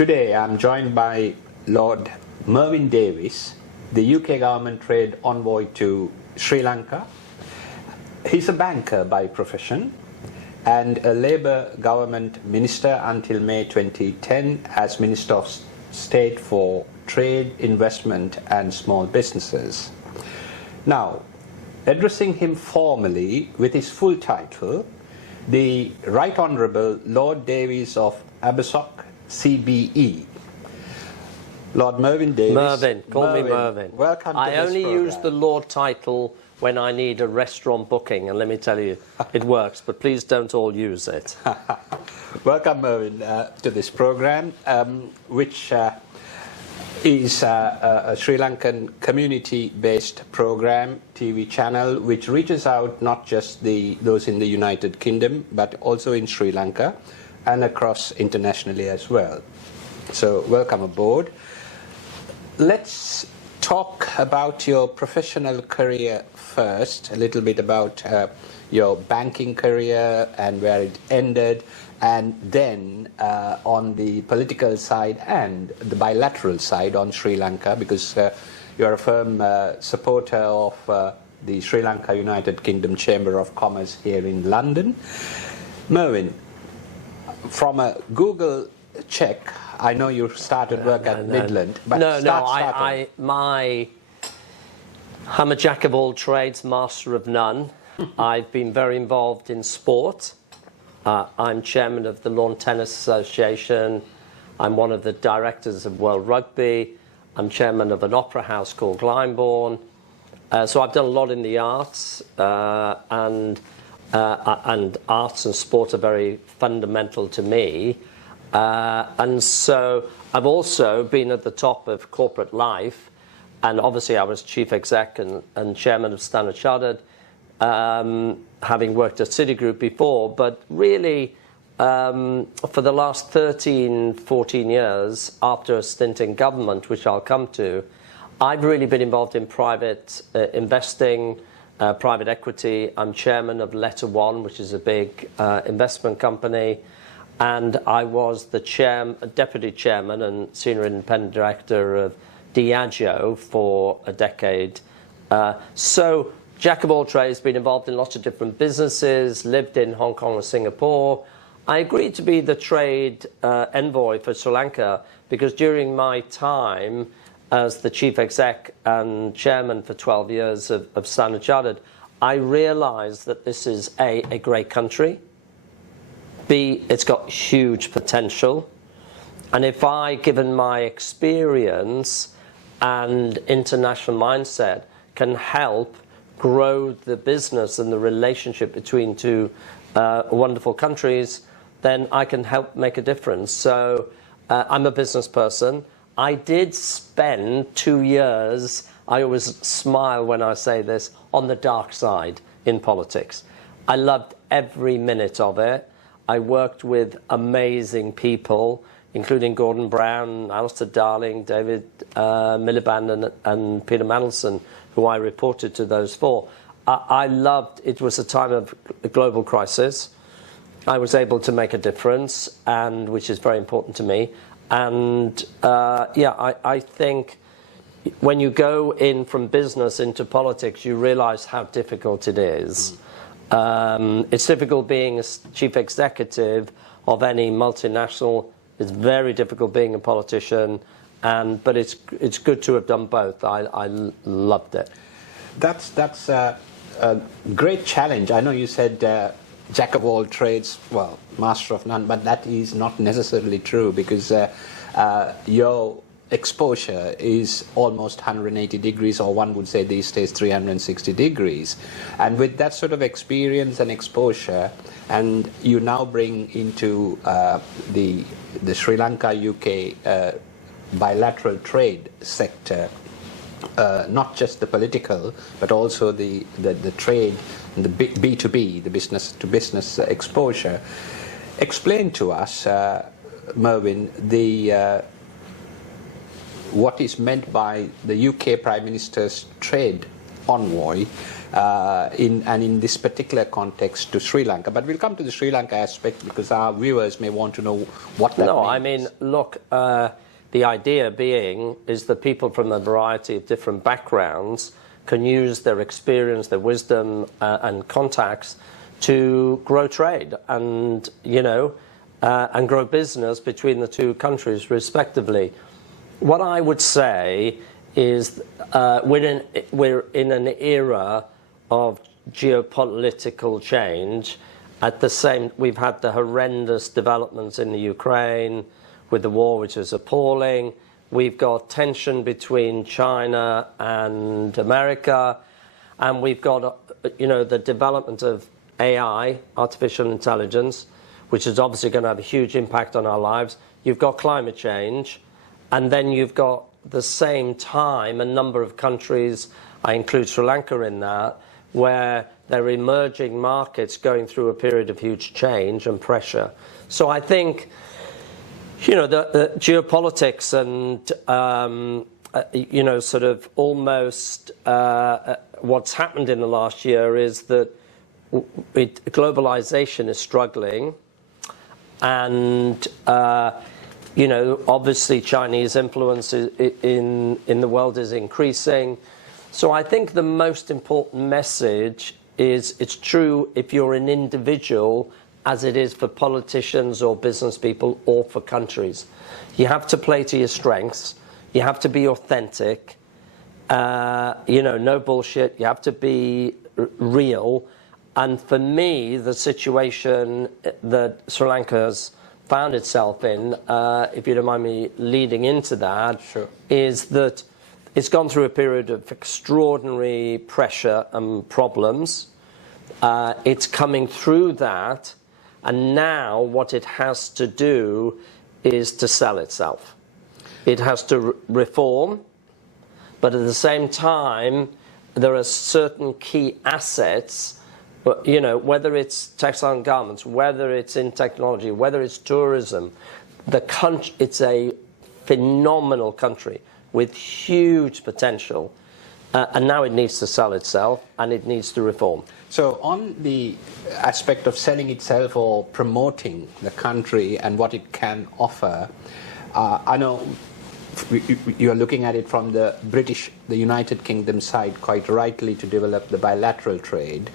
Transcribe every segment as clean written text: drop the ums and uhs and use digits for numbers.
Today I'm joined by Lord Mervyn Davies, the UK government trade envoy to Sri Lanka. He's a banker by profession and a Labour government minister until May 2010 as Minister of State for Trade, Investment and Small Businesses. Now, addressing him formally with his full title, the Right Honourable Lord Davies of Abersoch, CBE. Lord Mervyn Davies. Mervyn, call me Mervyn. Welcome to I this only program. use the Lord title when I need a restaurant booking, and let me tell you, it works, but please don't all use it. Welcome, Mervyn, to this program, which is a Sri Lankan community-based program, TV channel, which reaches out not just those in the United Kingdom, but also in Sri Lanka and across internationally as well. So, welcome aboard. Let's talk about your professional career first, a little bit about your banking career and where it ended, and then on the political side and the bilateral side on Sri Lanka, because you're a firm supporter of the Sri Lanka United Kingdom Chamber of Commerce here in London. Mervyn, from a Google check, I know you started work at Midland, but I'm a jack of all trades, master of none. I've been very involved in sport. I'm chairman of the Lawn Tennis Association. I'm one of the directors of World Rugby. I'm chairman of an opera house called Glyndebourne. So I've done a lot in the arts, and arts and sport are very fundamental to me. And so I've also been at the top of corporate life, and obviously I was chief exec and chairman of Standard Chartered, having worked at Citigroup before, but really for the last 13, 14 years, after a stint in government, which I'll come to, I've really been involved in private investing, private equity. I'm chairman of Letter One, which is a big investment company. And I was the deputy chairman and senior independent director of Diageo for a decade. So, jack of all trades, been involved in lots of different businesses, lived in Hong Kong and Singapore. I agreed to be the trade envoy for Sri Lanka because during my time as the chief exec and chairman for 12 years of Standard Chartered, I realized that this is A, great country, B, it's got huge potential. And if I, given my experience and international mindset, can help grow the business and the relationship between two wonderful countries, then I can help make a difference. So I'm a business person. I did spend 2 years, I always smile when I say this, on the dark side in politics. I loved every minute of it. I worked with amazing people, including Gordon Brown, Alistair Darling, David Miliband, and Peter Mandelson, who I reported to those four. I loved, it was a time of a global crisis. I was able to make a difference, and which is very important to me. And I think when you go in from business into politics, you realize how difficult it is. It's difficult being a chief executive of any multinational. It's very difficult being a politician, but it's good to have done both. I loved it. That's a great challenge. I know you said jack of all trades, well, master of none, but that is not necessarily true because your exposure is almost 180 degrees, or one would say these days 360 degrees. And with that sort of experience and exposure, and you now bring into the Sri Lanka-UK bilateral trade sector, not just the political, but also the trade, and the B2B, the business-to-business exposure. Explain to us, Mervyn, what is meant by the UK Prime Minister's trade Envoy, in this particular context to Sri Lanka. But we'll come to the Sri Lanka aspect because our viewers may want to know what that means. No, I mean, look, the idea being is that people from a variety of different backgrounds can use their experience, their wisdom, and contacts to grow trade and, and grow business between the two countries, respectively. What I would say is we're in an era of geopolitical change. We've had the horrendous developments in the Ukraine with the war, which is appalling. We've got tension between China and America, and we've got, the development of AI, artificial intelligence, which is obviously going to have a huge impact on our lives. You've got climate change, and then you've got, the same time, a number of countries, I include Sri Lanka in that, where they're emerging markets going through a period of huge change and pressure. So I think, the geopolitics and, sort of almost what's happened in the last year is that globalization is struggling, and obviously Chinese influence in the world is increasing. So I think the most important message is it's true if you're an individual as it is for politicians or business people or for countries. You have to play to your strengths. You have to be authentic. No bullshit. You have to be real. And for me, the situation that Sri Lanka's found itself in, if you don't mind me leading into that, sure, is that it's gone through a period of extraordinary pressure and problems. It's coming through that, and now what it has to do is to sell itself. It has to reform, but at the same time, there are certain key assets. But, whether it's textile and garments, whether it's in technology, whether it's tourism, it's a phenomenal country with huge potential. And now it needs to sell itself, and it needs to reform. So on the aspect of selling itself or promoting the country and what it can offer, I know you are looking at it from the United Kingdom side quite rightly to develop the bilateral trade.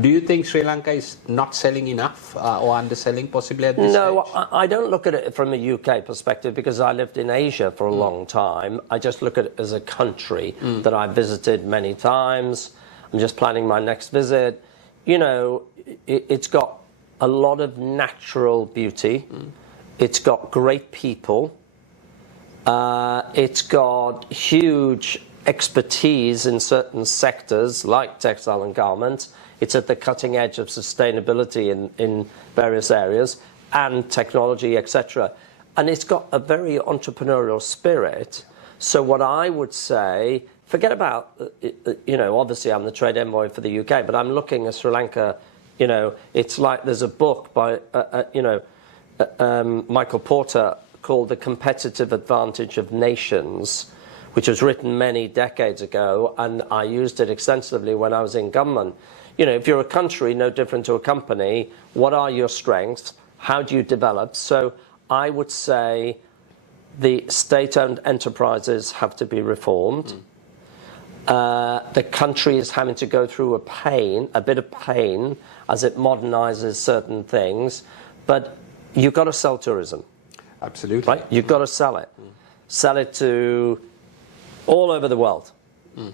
Do you think Sri Lanka is not selling enough or underselling possibly at this stage? No, I don't look at it from a UK perspective because I lived in Asia for a long time. I just look at it as a country that I've visited many times. I'm just planning my next visit. It's got a lot of natural beauty. It's got great people. It's got huge expertise in certain sectors like textile and garments. It's at the cutting edge of sustainability in various areas and technology, etc. And it's got a very entrepreneurial spirit. So what I would say, forget about, obviously I'm the trade envoy for the UK, but I'm looking at Sri Lanka, it's like there's a book by, Michael Porter called The Competitive Advantage of Nations, which was written many decades ago, and I used it extensively when I was in government. If you're a country, no different to a company, what are your strengths? How do you develop? So I would say the state-owned enterprises have to be reformed. The country is having to go through a bit of pain as it modernizes certain things, but you've got to sell tourism. Absolutely. Right? You've got to sell it. Sell it to all over the world,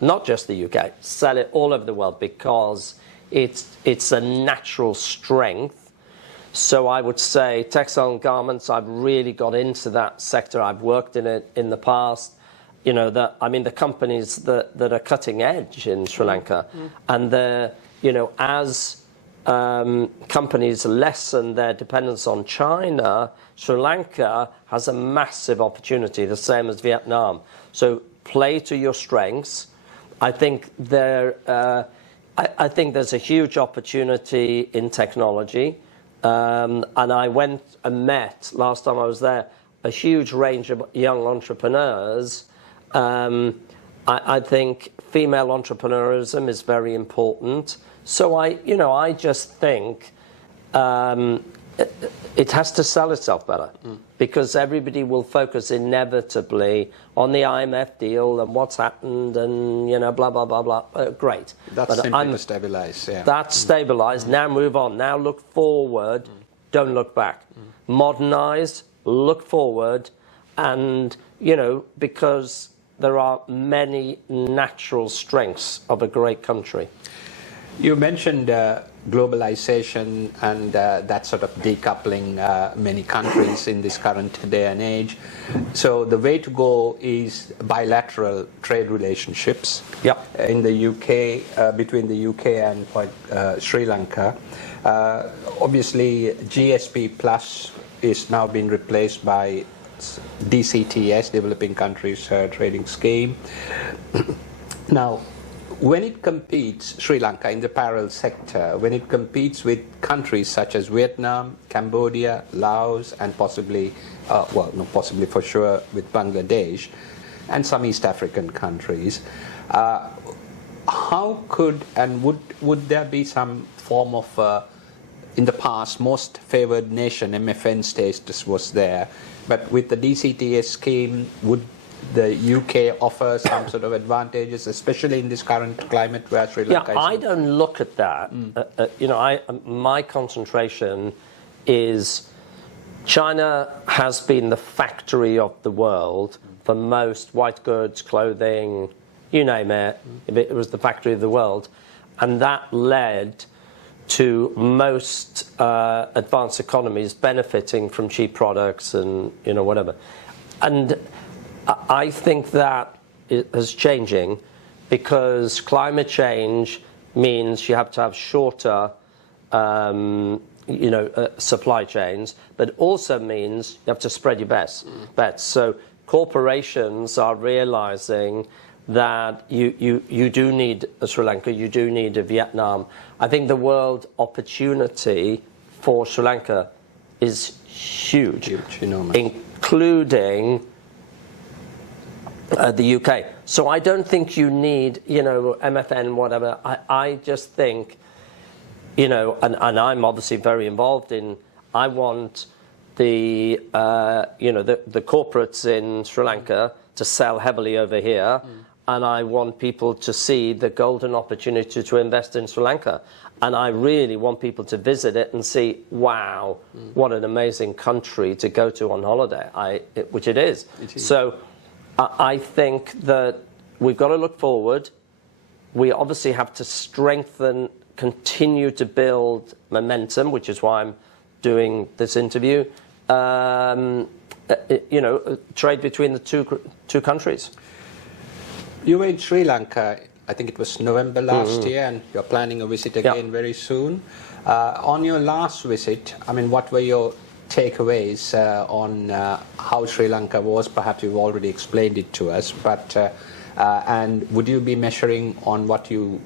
not just the UK. Sell it all over the world because it's a natural strength. So I would say textile and garments, I've really got into that sector. I've worked in it in the past. The companies that are cutting edge in Sri Lanka, and as companies lessen their dependence on China, Sri Lanka has a massive opportunity, the same as Vietnam. So play to your strengths. I think there's a huge opportunity in technology. And I went and met, last time I was there, a huge range of young entrepreneurs. I think female entrepreneurism is very important. So I just think it has to sell itself better because everybody will focus inevitably on the IMF deal and what's happened and, blah, blah, blah, blah. Great. That's simply to stabilize, yeah. That's stabilized. Now move on. Now look forward. Don't look back. Modernize, look forward, and, because there are many natural strengths of a great country. You mentioned globalization and that sort of decoupling many countries in this current day and age. So the way to go is bilateral trade relationships. Yep. In the UK, between the UK and Sri Lanka. Obviously, GSP Plus is now being replaced by DCTS, Developing Countries Trading Scheme. Now, when it competes, Sri Lanka in the apparel sector, when it competes with countries such as Vietnam, Cambodia, Laos, and possibly, possibly for sure with Bangladesh, and some East African countries, how could and would there be some form of, in the past, most favored nation, MFN status was there, but with the DCTS scheme, would the UK offer some sort of advantages, especially in this current climate where Sri Lanka is? I don't look at that. My concentration is China has been the factory of the world for most white goods, clothing, you name it. It was the factory of the world. And that led to most advanced economies benefiting from cheap products and, whatever. And I think that is changing because climate change means you have to have shorter, supply chains, but also means you have to spread your bets. So corporations are realizing that you do need a Sri Lanka, you do need a Vietnam. I think the world opportunity for Sri Lanka is huge, enormous, including the UK. So I don't think you need, MFN, whatever. I just think, and I'm obviously very involved in, I want the corporates in Sri Lanka to sell heavily over here, and I want people to see the golden opportunity to invest in Sri Lanka. And I really want people to visit it and see, wow, what an amazing country to go to on holiday, which it is. So I think that we've got to look forward. We obviously have to continue to build momentum, which is why I'm doing this interview. Trade between the two countries. You were in Sri Lanka, I think it was November last year, and you're planning a visit again very soon. On your last visit, what were your takeaways on how Sri Lanka was? Perhaps you've already explained it to us, but and would you be measuring on what you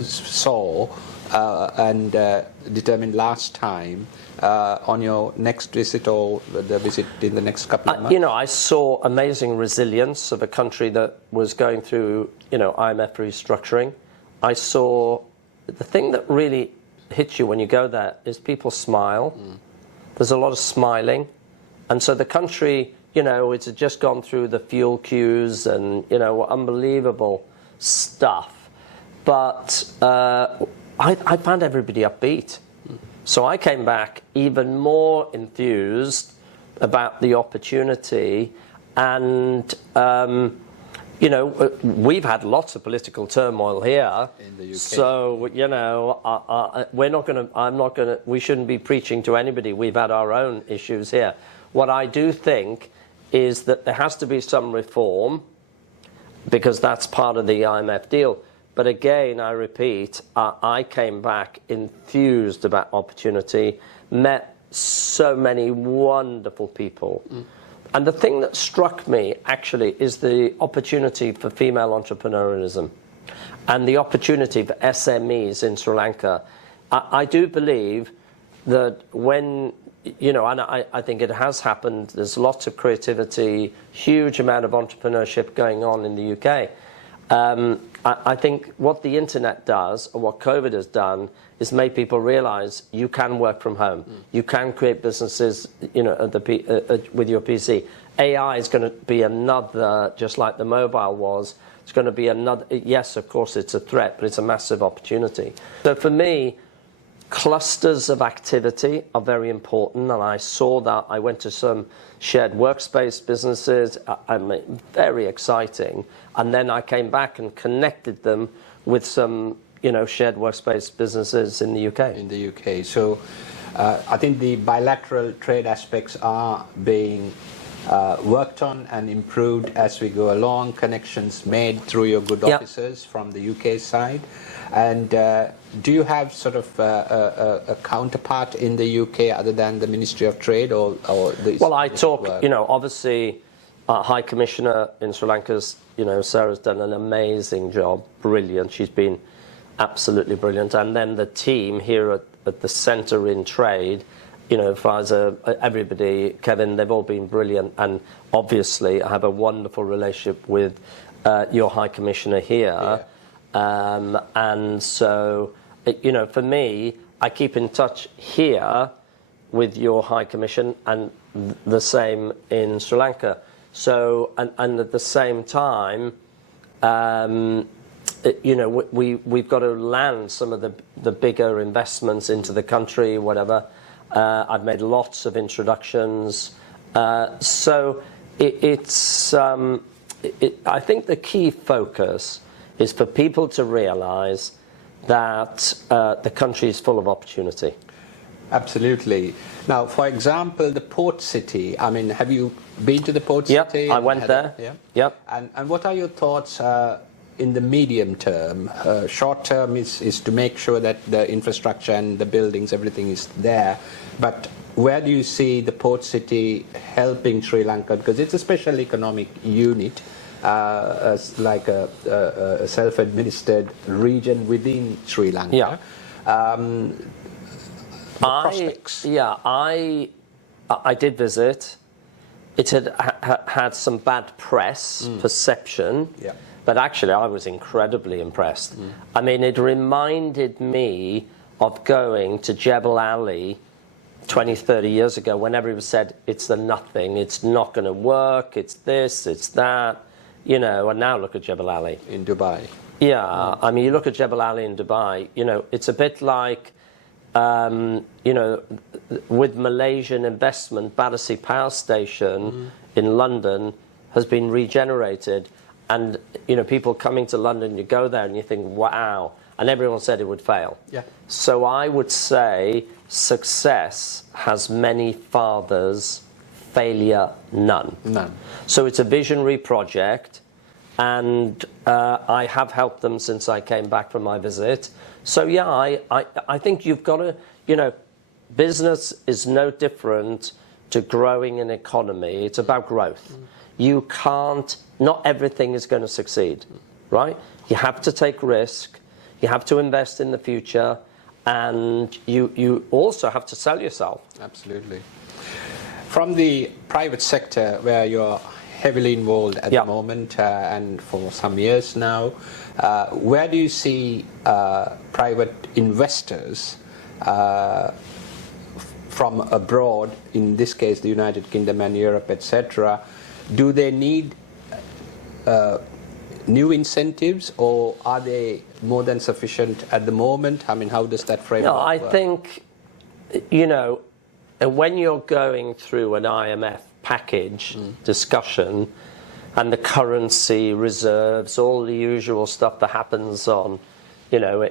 saw and determined last time on your next visit or the visit in the next couple of months? I saw amazing resilience of a country that was going through, IMF restructuring. I saw the thing that really hits you when you go there is people smile. There's a lot of smiling. And so the country, it's just gone through the fuel queues and, unbelievable stuff. But I found everybody upbeat. So I came back even more enthused about the opportunity. And, we've had lots of political turmoil here. In the UK. So, we shouldn't be preaching to anybody. We've had our own issues here. What I do think is that there has to be some reform because that's part of the IMF deal. But again, I repeat, I came back enthused about opportunity, met so many wonderful people. And the thing that struck me, actually, is the opportunity for female entrepreneurialism and the opportunity for SMEs in Sri Lanka. I do believe that when, and I think it has happened, there's lots of creativity, huge amount of entrepreneurship going on in the UK. I think what the internet does, or what COVID has done, is made people realise you can work from home. You can create businesses, you know, with your PC. AI is going to be another, just like the mobile was. It's going to be another. Yes, of course, it's a threat, but it's a massive opportunity. So for me, clusters of activity are very important, and I saw that. I went to some shared workspace businesses, very exciting, and then I came back and connected them with some, you know, shared workspace businesses in the UK. In the UK. So I think the bilateral trade aspects are being worked on and improved as we go along, connections made through your good officers from the UK side. And do you have sort of a counterpart in the UK other than the Ministry of Trade or Well, I talk, you know, obviously High Commissioner in Sri Lanka's, you know, Sarah's done an amazing job, brilliant. She's been absolutely brilliant. And then the team here at the Centre in Trade, you know, Faza, everybody, Kevin, they've all been brilliant. And obviously I have a wonderful relationship with your High Commissioner here. Yeah. And so, you know, for me, I keep in touch here with your High Commission and the same in Sri Lanka. So, and at the same time, you know, we've got to land some of the bigger investments into the country, whatever. I've made lots of introductions. So I think the key focus is for people to realise that the country is full of opportunity. Absolutely. Now, for example, the port city. I mean, have you been to the port city? I went there. Yeah. Yep. And what are your thoughts in the medium term? Short term is to make sure that the infrastructure and the buildings, everything is there. But where do you see the port city helping Sri Lanka? Because it's a special economic unit. As like a self-administered region within Sri Lanka. Yeah. Prospects. I did visit. It had some bad press perception, but actually I was incredibly impressed. I mean, it reminded me of going to Jebel Ali 20, 30 years ago when everyone said it's the nothing, it's not going to work, it's this, it's that. You know, and now look at Jebel Ali. In Dubai. Yeah, I mean, you look at Jebel Ali in Dubai, you know, it's a bit like, you know, with Malaysian investment, Battersea Power Station in London has been regenerated. And, you know, people coming to London, you go there and you think, wow. And everyone said it would fail. Yeah. So I would say success has many fathers, failure none. None. So it's a visionary project, and I have helped them since I came back from my visit. So yeah, I think you've got to, you know, business is no different to growing an economy. It's about growth. You can't, not everything is going to succeed, right? You have to take risk, you have to invest in the future, and you also have to sell yourself. Absolutely. From the private sector, where you're heavily involved at the moment and for some years now, where do you see private investors from abroad, in this case the United Kingdom and Europe, etc., do they need new incentives, or are they more than sufficient at the moment? I mean, how does that framework work? I think, you know, when you're going through an IMF package discussion and the currency reserves, all the usual stuff that happens on, you know,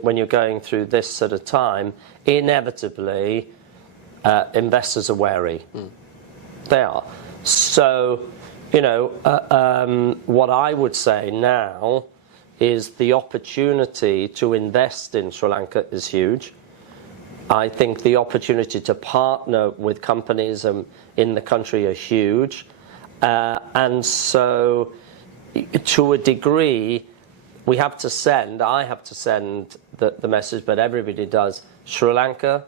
when you're going through this sort of time, inevitably investors are wary. They are. So, you know, what I would say now is the opportunity to invest in Sri Lanka is huge. I think the opportunity to partner with companies in the country are huge. And so, to a degree, I have to send the message, but everybody does. Sri Lanka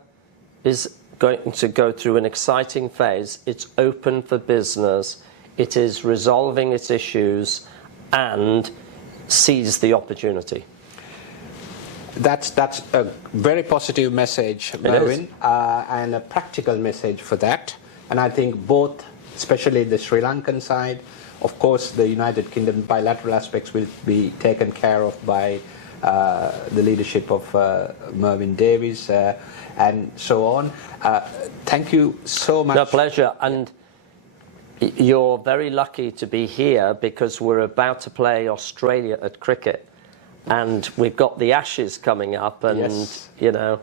is going to go through an exciting phase. It's open for business. It is resolving its issues, and seize the opportunity. That's a very positive message, Mervyn, and a practical message for that. And I think both, especially the Sri Lankan side, of course, the United Kingdom bilateral aspects will be taken care of by the leadership of Mervyn Davies and so on. Thank you so much. No, pleasure. And you're very lucky to be here because we're about to play Australia at cricket. And we've got the Ashes coming up, and Yes. you know.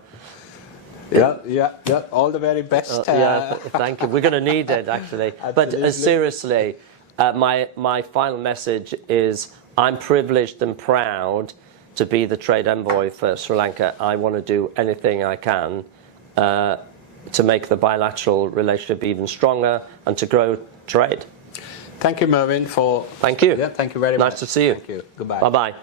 Yeah. All the very best. Thank you. We're going to need it, actually. But Absolutely. seriously, my final message is I'm privileged and proud to be the trade envoy for Sri Lanka. I want to do anything I can to make the bilateral relationship even stronger and to grow trade. Thank you, Mervyn, for... Thank you. Yeah, thank you very much. Nice to see you. Thank you. Goodbye. Bye-bye.